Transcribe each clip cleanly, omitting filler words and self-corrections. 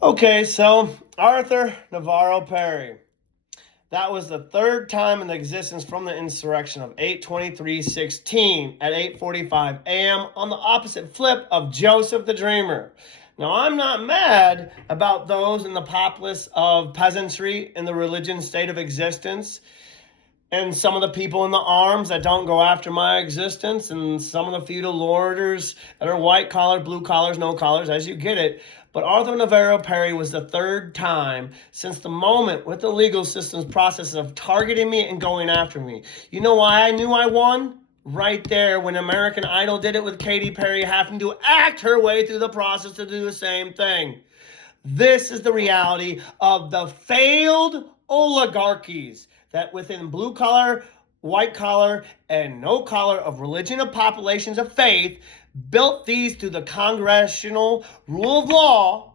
Okay, so Arthur Navarro Perry. That was the third time in existence from the insurrection of 8/23/16 at 8:45 a.m. on the opposite flip of Joseph the Dreamer. Now, I'm not mad about those in the populace of peasantry in the religion state of existence, and some of the people in the arms that don't go after my existence, and some of the feudal lorders that are white collar, blue collars, no collars, as you get it. But Arthur Navarro Perry was the third time since the moment with the legal system's process of targeting me and going after me. You know why I knew I won? Right there when American Idol did it with Katy Perry having to act her way through the process to do the same thing. This is the reality of the failed oligarchies that within blue collar, white collar, and no collar of religion of populations of faith built these through the congressional rule of law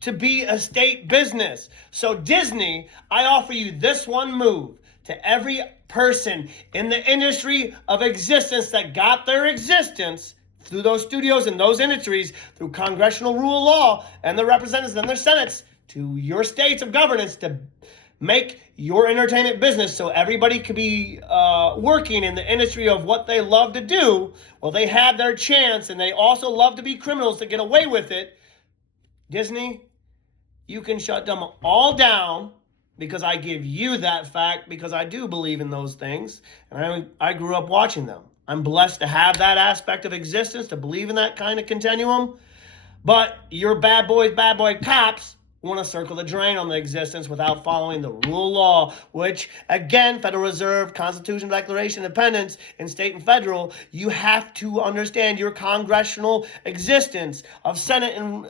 to be a state business. So Disney, I offer you this one move to every person in the industry of existence that got their existence through those studios and those industries through congressional rule of law and the representatives and their senates to your states of governance to make your entertainment business so everybody could be working in the industry of what they love to do. Well, they had their chance, and they also love to be criminals to get away with it. Disney, you can shut them all down because I give you that fact, because I do believe in those things, and I grew up watching them. I'm blessed to have that aspect of existence, to believe in that kind of continuum. But your bad boy cops want to circle the drain on the existence without following the rule of law, which, again, Federal Reserve, Constitution, Declaration of Independence, and state and federal, you have to understand your congressional existence of Senate and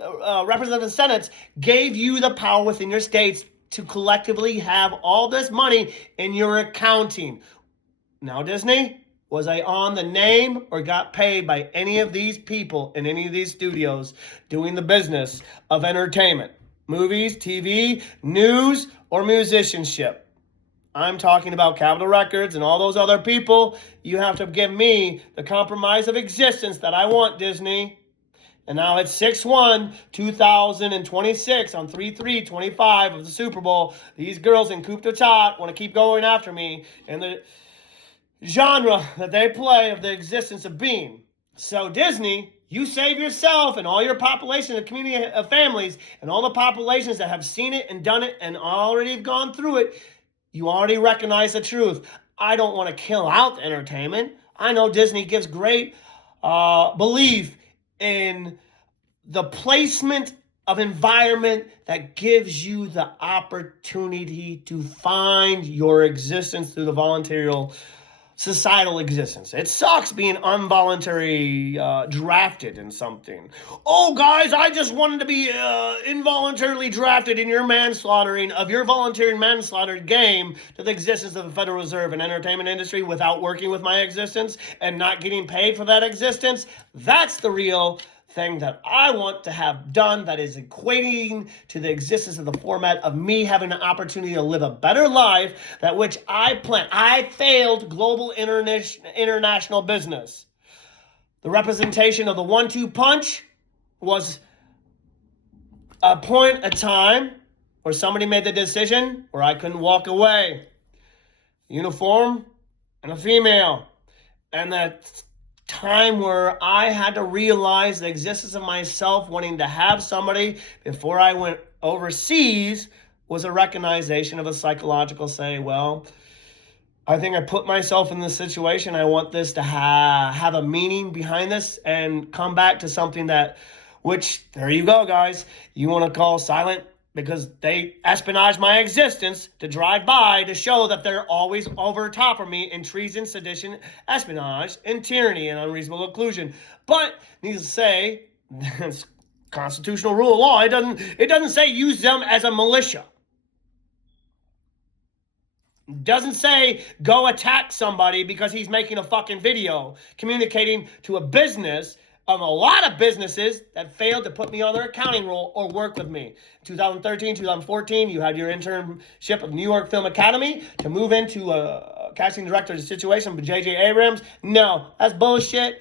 representative senates gave you the power within your states to collectively have all this money in your accounting. Now, Disney, was I on the name or got paid by any of these people in any of these studios doing the business of entertainment? Movies, TV, news, or musicianship? I'm talking about Capitol Records and all those other people. You have to give me the compromise of existence that I want, Disney. And now it's 6/1/2026 on 3/3/25 of the Super Bowl. These girls in Coupe de Tot want to keep going after me and the genre that they play of the existence of being. So Disney, you save yourself and all your population, the community of families, and all the populations that have seen it and done it and already have gone through it. You already recognize the truth. I don't want to kill out the entertainment. I know Disney gives great belief in the placement of environment that gives you the opportunity to find your existence through the voluntary societal existence. It sucks being involuntary drafted in something. Oh, guys, I just wanted to be involuntarily drafted in your manslaughtering of your voluntary manslaughter game to the existence of the Federal Reserve and entertainment industry without working with my existence and not getting paid for that existence. That's the real thing that I want to have done, that is equating to the existence of the format of me having an opportunity to live a better life, that which I planned. I failed global international business. The representation of the 1-2 punch was a point of time where somebody made the decision where I couldn't walk away. Uniform and a female. And that time where I had to realize the existence of myself wanting to have somebody before I went overseas was a recognition of a psychological say, well, I think I put myself in this situation. I want this to have a meaning behind this and come back to something that, which, there you go, guys. You want to call silent because they espionage my existence to drive by to show that they're always over top of me in treason, sedition, espionage, and tyranny and unreasonable occlusion. But needless to say, it's constitutional rule of law. It doesn't say use them as a militia. It doesn't say go attack somebody because he's making a fucking video communicating to a business of a lot of businesses that failed to put me on their accounting roll or work with me. 2013, 2014, you had your internship of New York Film Academy to move into a casting director situation with J.J. Abrams. No, that's bullshit.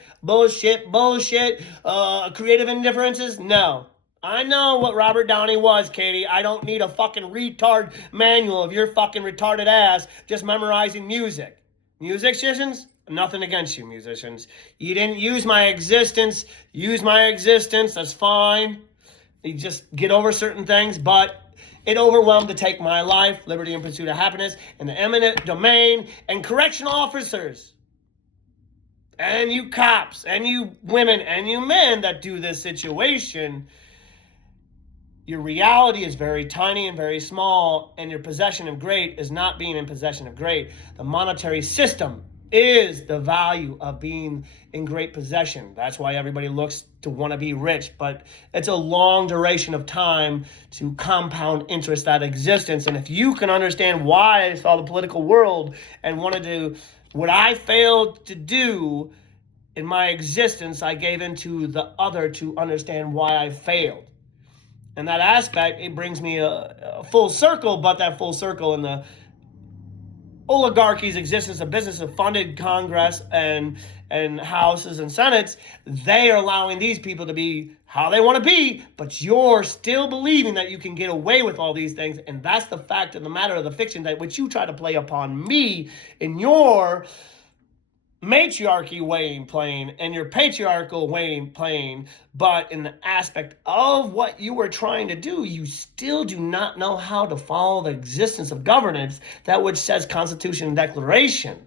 Creative indifferences? No. I know what Robert Downey was, Katie. I don't need a fucking retard manual of your fucking retarded ass just memorizing music. Musicians, nothing against you, musicians. You didn't use my existence. Use my existence. That's fine. You just get over certain things, but it overwhelmed to take my life, liberty and pursuit of happiness, in the eminent domain, and correctional officers, and you cops, and you women, and you men that do this situation. Your reality is very tiny and very small, and your possession of great is not being in possession of great. The monetary system is the value of being in great possession. That's why everybody looks to want to be rich, but it's a long duration of time to compound interest, that existence. And if you can understand why I saw the political world and wanted to, what I failed to do in my existence, I gave into the other to understand why I failed. And that aspect, it brings me a full circle, but that full circle in the oligarchy's existence, a business of funded Congress and houses and senates, they are allowing these people to be how they want to be, but you're still believing that you can get away with all these things. And that's the fact of the matter of the fiction that which you try to play upon me in your matriarchy weighing plane and your patriarchal weighing plane, but in the aspect of what you were trying to do, you still do not know how to follow the existence of governance, that which says Constitution and Declaration.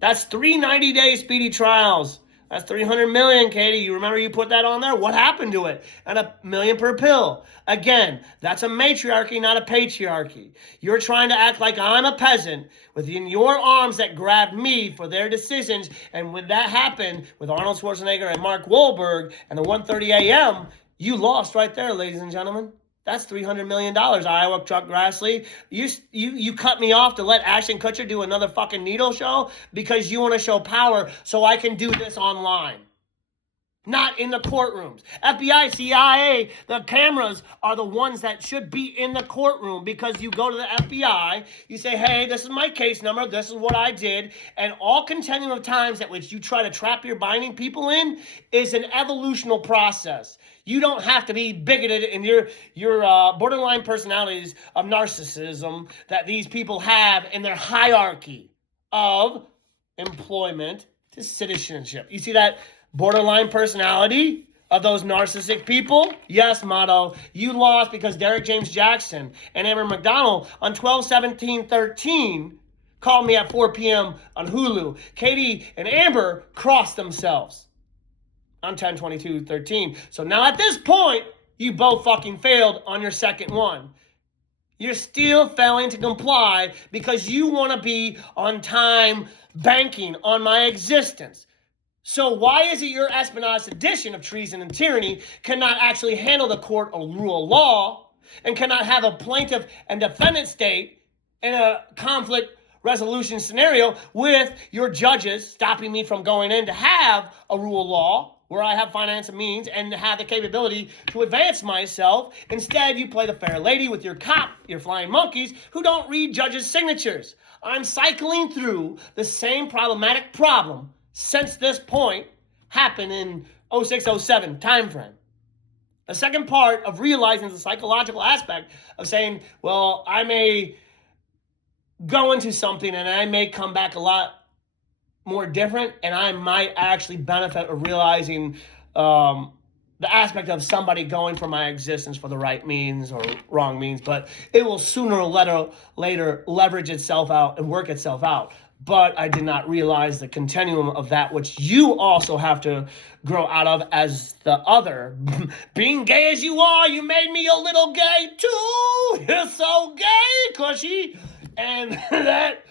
That's 3 90-day speedy trials. That's 300 million, Katie. You remember you put that on there? What happened to it? And $1 million per pill. Again, that's a matriarchy, not a patriarchy. You're trying to act like I'm a peasant within your arms that grabbed me for their decisions. And when that happened with Arnold Schwarzenegger and Mark Wahlberg and the 1:30 a.m., you lost right there, ladies and gentlemen. That's $300 million, Iowa Chuck Grassley. You cut me off to let Ashton Kutcher do another fucking needle show because you want to show power so I can do this online. Not in the courtrooms. FBI, CIA, the cameras are the ones that should be in the courtroom, because you go to the FBI, you say, hey, this is my case number, this is what I did, and all continuum of times at which you try to trap your binding people in is an evolutional process. You don't have to be bigoted in your borderline personalities of narcissism that these people have in their hierarchy of employment to citizenship. You see that borderline personality of those narcissistic people? Yes, Motto, you lost because Derek James Jackson and Amber McDonald on 12/17/13 called me at 4 p.m. on Hulu. Katie and Amber crossed themselves on 10/22/13. So now at this point, you both fucking failed on your second one. You're still failing to comply because you want to be on time banking on my existence. So why is it your espionage edition of treason and tyranny cannot actually handle the court or rule of law and cannot have a plaintiff and defendant state in a conflict resolution scenario with your judges stopping me from going in to have a rule of law where I have finance and means and have the capability to advance myself? Instead, you play the fair lady with your cop, your flying monkeys, who don't read judges' signatures. I'm cycling through the same problematic problem since this point happened in 06-07 timeframe. The second part of realizing the psychological aspect of saying, well, I may go into something and I may come back a lot more different, and I might actually benefit of realizing the aspect of somebody going for my existence for the right means or wrong means, but it will sooner or later leverage itself out and work itself out. But I did not realize the continuum of that which you also have to grow out of as the other. Being gay as you are, you made me a little gay too. You're so gay, cushy. And that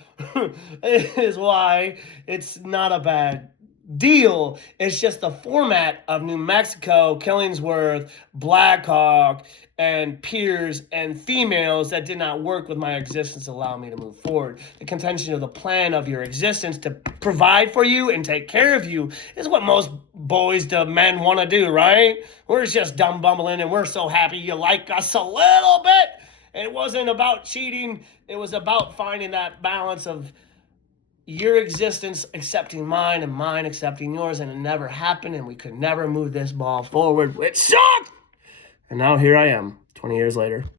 is why it's not a bad deal. It's just the format of New Mexico, Killingsworth, Blackhawk, and peers and females that did not work with my existence allow me to move forward. The contention of the plan of your existence to provide for you and take care of you is what most boys to men want to do, right? We're just dumb bumbling and we're so happy you like us a little bit. It wasn't about cheating. It was about finding that balance of your existence accepting mine and mine accepting yours, and it never happened, and we could never move this ball forward, which sucked. And now here I am, 20 years later.